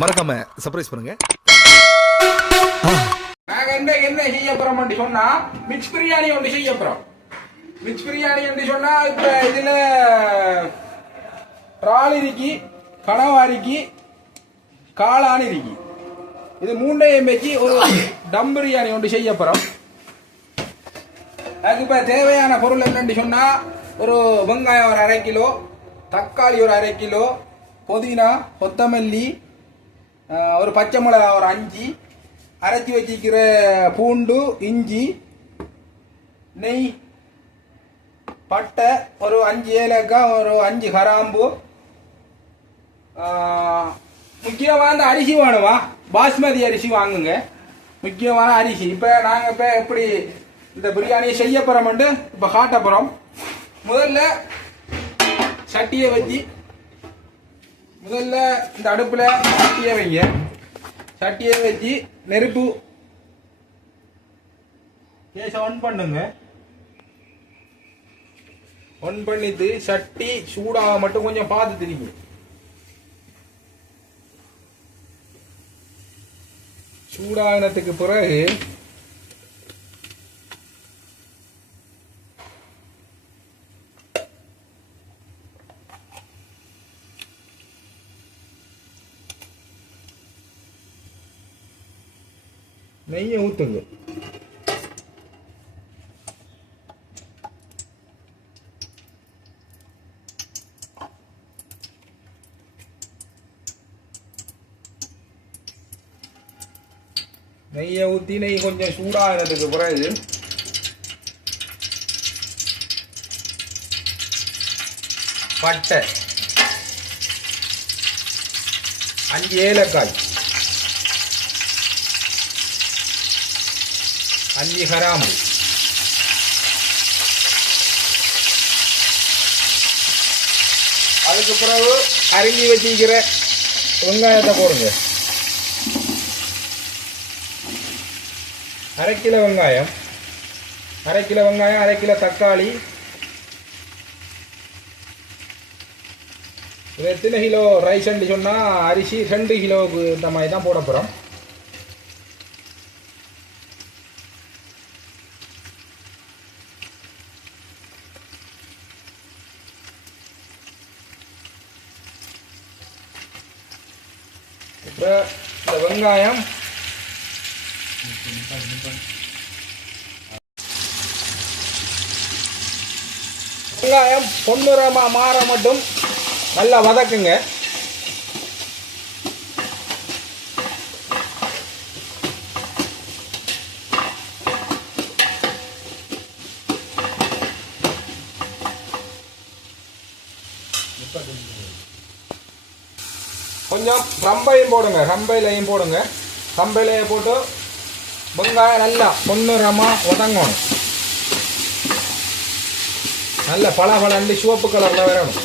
மறக்காம சர்ப்ரைஸ் பண்ணுங்க. நாங்க என்ன செய்ய போறோம் சொன்னா மிக்ஸ் பிரியாணி ஒன்று செய்ய போறோம். மிக்ஸ் பிரியாணி என்று சொன்னா இப்ப இதுல இறால் இருக்கி, கணவாரிக்கு, காளான் இருக்கி, இது மூண்டையும் வச்சு ஒரு டம் பிரியாணி ஒன்று செய்ய போறோம். அதுக்கு இப்ப தேவையான பொருள் என்னன்னு சொன்னா ஒரு வெங்காயம் ஒரு 1/2 கிலோ, தக்காளி ஒரு 1/2 கிலோ, புதினா, கொத்தமல்லி, ஒரு பச்சை மிளகா ஒரு 5, அரைச்சி வச்சிக்கிற பூண்டு, இஞ்சி, நெய், பட்டை ஒரு 5 ஏலக்காய், ஒரு 5 கிராம்பு. முக்கியமான அரிசி வேணுமா, பாஸ்மதி அரிசி வாங்குங்க, முக்கியமான அரிசி. இப்போ நாங்கள் இப்போ எப்படி இந்த பிரியாணியை செய்ய போகிறோம்ட்டு இப்போ காட்ட போகிறோம். முதல்ல சட்டியை வச்சு முதல்ல இந்த அடுப்பில் சட்டியை வைங்க. சட்டியை வச்சு நெருப்பு கேஸை ஆன் பண்ணுங்க. ஆன் பண்ணிட்டு சட்டி சூடாக மட்டும் கொஞ்சம் பார்த்து திரும்பி. சூடாகினத்துக்கு பிறகு நெய்யை ஊற்றுங்க. நெய்யை ஊற்றி நெய் கொஞ்சம் சூடாகிறதுக்கு பிறகு பட்டை, 5 ஏலக்காய், 5 கிராம்பு, அதுக்கு பிறகு அரிஞ்சி வச்சிக்கிற வெங்காயத்தை போடுங்க. 1/2 கிலோ வெங்காயம், 1/2 கிலோ தக்காளி. இது எத்தனை கிலோ ரைஸ் சொன்னால் அரிசி 2 கிலோவுக்கு இந்த மாதிரி தான் போட போகிறோம். இப்போ இந்த வெங்காயம் பொன்னிறமா மாற மட்டும் நல்லா வதக்குங்க. கொஞ்சம் ரம்பையும் போடுங்க, ரம்பையிலையும் போடுங்க. ரம்பையிலையும் போட்டு வெங்காயம் நல்லா பொன்னிறமாக வதங்கணும். நல்ல பழ சிவப்பு கலரில் வரணும்.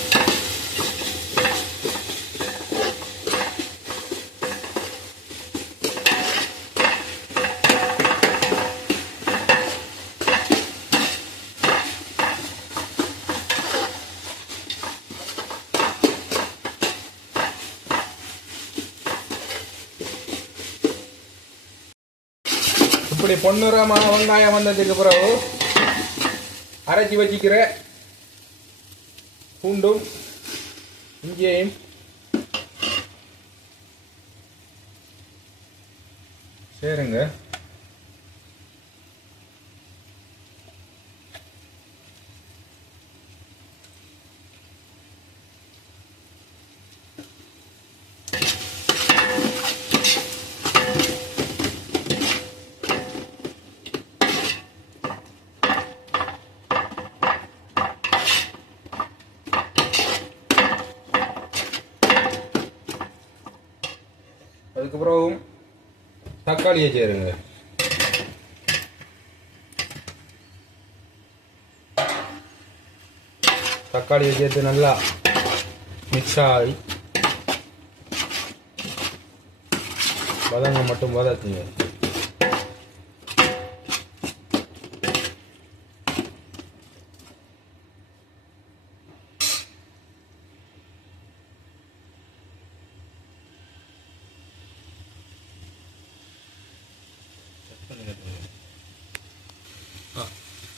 இப்படி பொன்னிறமான வெங்காயம் வந்ததுக்கு பிறகு அரைச்சி வச்சிக்கிற பூண்டும் இஞ்சியையும் சேருங்க. அதுக்கப்புறம் தக்காளியை சேருங்க. தக்காளியை சேர்த்து நல்லா மிக்ஸ் ஆகி வதங்க மட்டும் வதக்குங்க.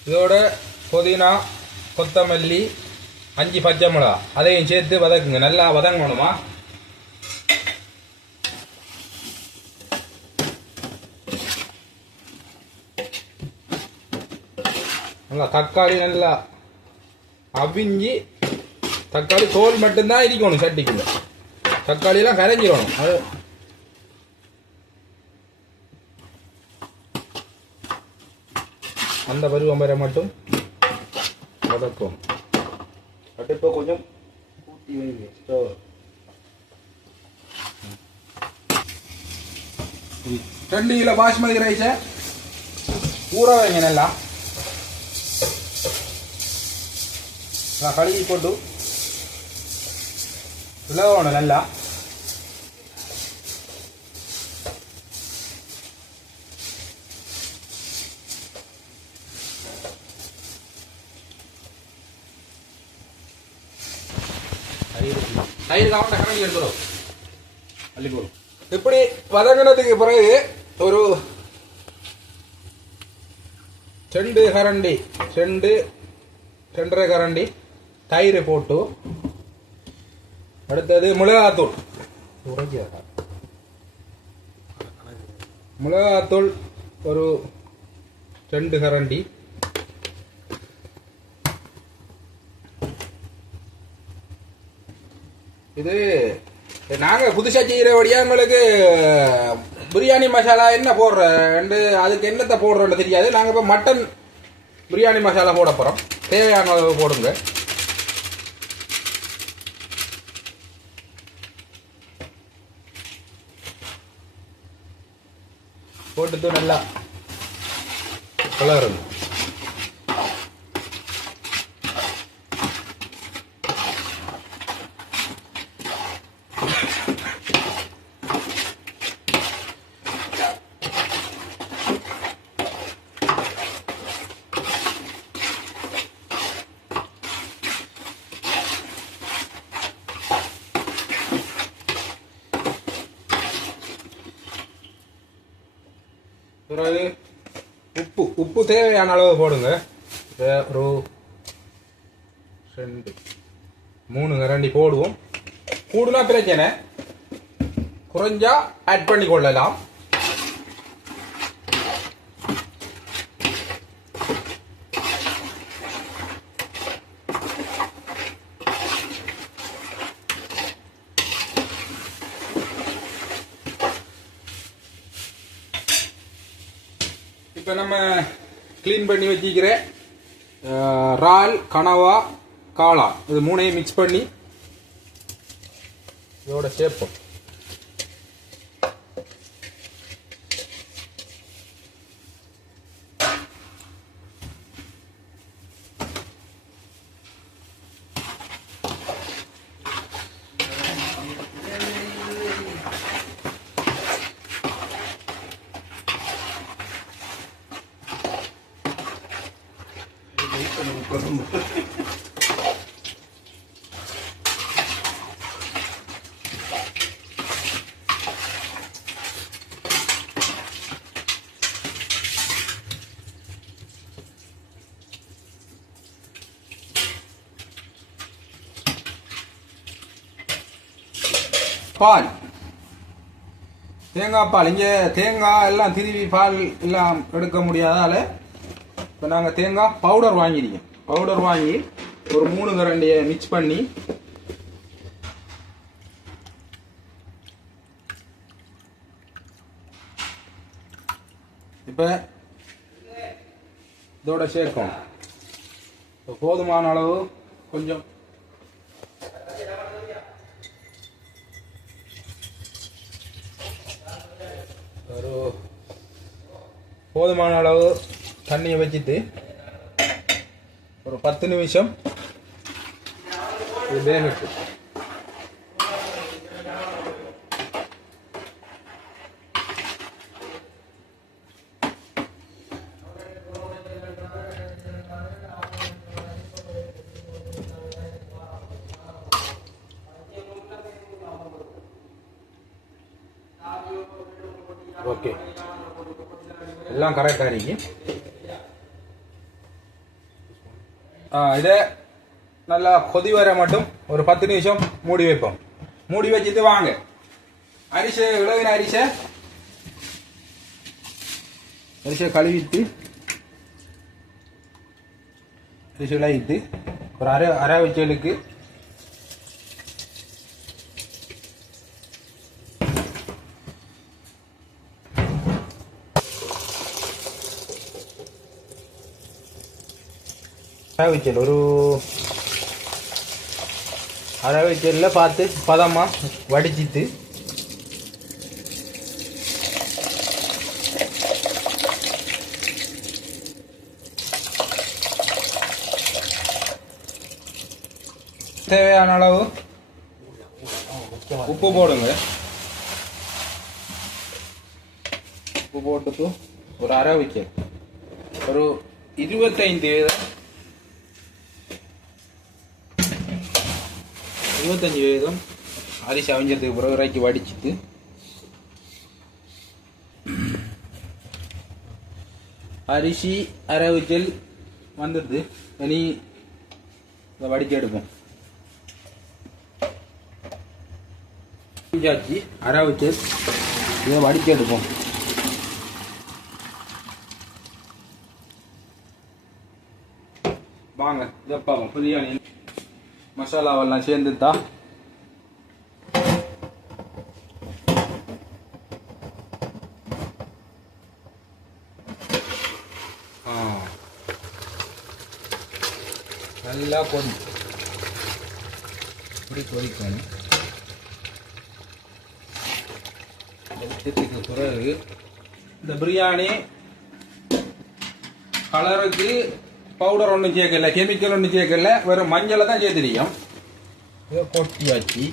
இதோட புதினா, கொத்தமல்லி, 5 பச்சை மிளகா அதையும் சேர்த்து வதக்குங்க. நல்லா வதங்கணுமா. நல்லா தக்காளி நல்லா அவிஞ்சி, தக்காளி தோல் மட்டும்தான் இருக்கணும் சட்டிக்குள்ள. தக்காளியெல்லாம் கரைஞ்சிடணும். அது அந்த பருவம் வரை மட்டும் வதக்கும். அடுப்பை கொஞ்சம் கூட்டி வைங்க. ஸ்டவ் 2 கிலோ பாஸ்மதி ரைஸை ஊற வைங்க. நல்லா கழுவி போட்டு விளவணும். நல்லா தயிர் காவட்ட கணக்கு எடுத்துரும் அள்ளி போடும். இப்படி வதங்கினதுக்கு பிறகு ஒரு 2 கரண்டி 2.5 கரண்டி தயிர் போட்டு, அடுத்தது மிளகாத்தூள் ஒரு 2 கரண்டி, இது நாங்கள் புதுசாக செய்கிறபடியாக உங்களுக்கு பிரியாணி மசாலா என்ன போடுறேன், அதுக்கு என்னத்தை போடுறோன்னு தெரியாது. நாங்கள் இப்போ மட்டன் பிரியாணி மசாலா போட போகிறோம். தேவையான அளவு போடுங்க. போட்டுட்டு நல்லா கலருங்க. பிறகு உப்பு தேவையான அளவு போடுங்க. ஒரு 2-3 கரண்டி போடுவோம். கூடுனா பிரச்சனை, குறைஞ்சா ஆட் பண்ணி கொள்ளலாம். இப்போ நம்ம க்ளீன் பண்ணி வச்சிக்கிற இறால், கனவா, காளான் இது 3ஐயும் மிக்ஸ் பண்ணி இதோட சேர்ப்போம். பால், தேங்காய் பால். இங்கே தேங்காய் எல்லாம் திருவி பால் எல்லாம் எடுக்க முடியாதால இப்போ நாங்கள் தேங்காய் பவுடர் வாங்கியிருக்கோம். பவுடர் வாங்கி ஒரு 3 கரண்டியை மிக்ஸ் பண்ணி இப்போ இதோட சேர்க்கணும். போதுமான அளவு கொஞ்சம் ஒரு போதுமான அளவு தண்ணியை வச்சுட்டு ஒரு 10 நிமிஷம் இது வேகட்டும். ஓகே, எல்லாம் கரெக்டாக இருக்கு. இதை நல்லா கொதி வர மட்டும் ஒரு 10 நிமிஷம் மூடி வைப்போம். மூடி வச்சுட்டு வாங்க அரிசி விளவின அரிசை கழுவிட்டு அரிசி விளைவிட்டு ஒரு அரை வச்சலுக்கு ஒரு அரை வச்சல்ல பார்த்து பதமா வடிச்சிட்டு தேவையான அளவு உப்பு போடுங்க. உப்பு போட்டுட்டு ஒரு அரை வைக்க ஒரு 25% அரிசி அவிஞ்சதுக்கு பிறகு இறக்கி வடிச்சிட்டு அரிசி அரை விச்சல் வந்துடுது. இனி இதை வடிக்க எடுப்போம். அரிசி அரை விச்சல் இதை வடிக்க எடுப்போம். வாங்க இதை பார்ப்போம். பிரியாணி மசாலாவெல்லாம் சேர்ந்துட்டா நல்லா கொதிக்கணும். வெச்சத்துக்கு பிறகு இந்த பிரியாணி கலருக்கு பவுடர் ஒன்றும் சேர்க்கல, கெமிக்கல் ஒன்றும் சேர்க்கல, வெறும் மஞ்சளை தான் சேர்த்துடியும். இதை கொட்டியாச்சு.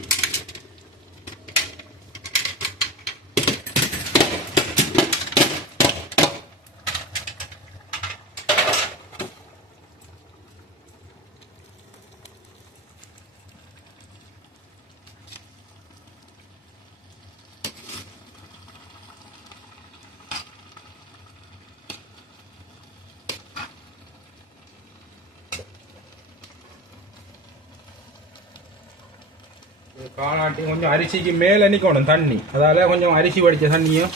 காணாட்டி கொஞ்சம் அரிசிக்கு மேலே நிற்கணும் தண்ணி, அதால கொஞ்சம் அரிசி வடித்த தண்ணியும்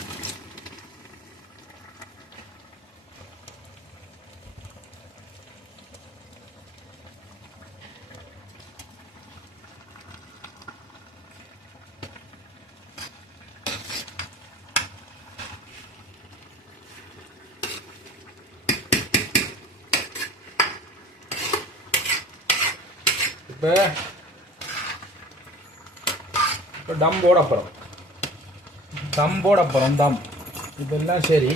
இப்போ டம் போட போகிறோம். தம் இதெல்லாம் சரி.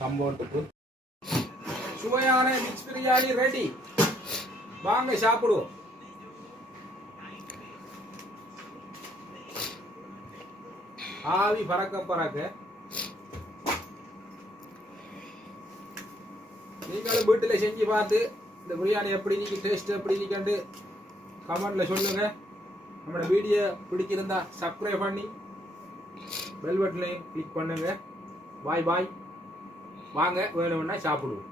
தம் போட்டுட்டு சுவையான மிக்ஸ் பிரியாணி ரெடி. வாங்க சாப்பிடுவோம். ஆவி பறக்க நீங்களும் வீட்டில் செஞ்சு பார்த்து இந்த பிரியாணி எப்படி நீக்கி டேஸ்ட் எப்படி நீக்கண்டு கமெண்ட்ல சொல்லுங்க. நம்மளோட வீடியோ பிடிச்சிருந்தா சப்ஸ்கிரைப் பண்ணி பெல் பட்டனையும் கிளிக் பண்ணுங்க. பாய் பாய். வாங்க வேணும்னா சாப்பிடுவோம்.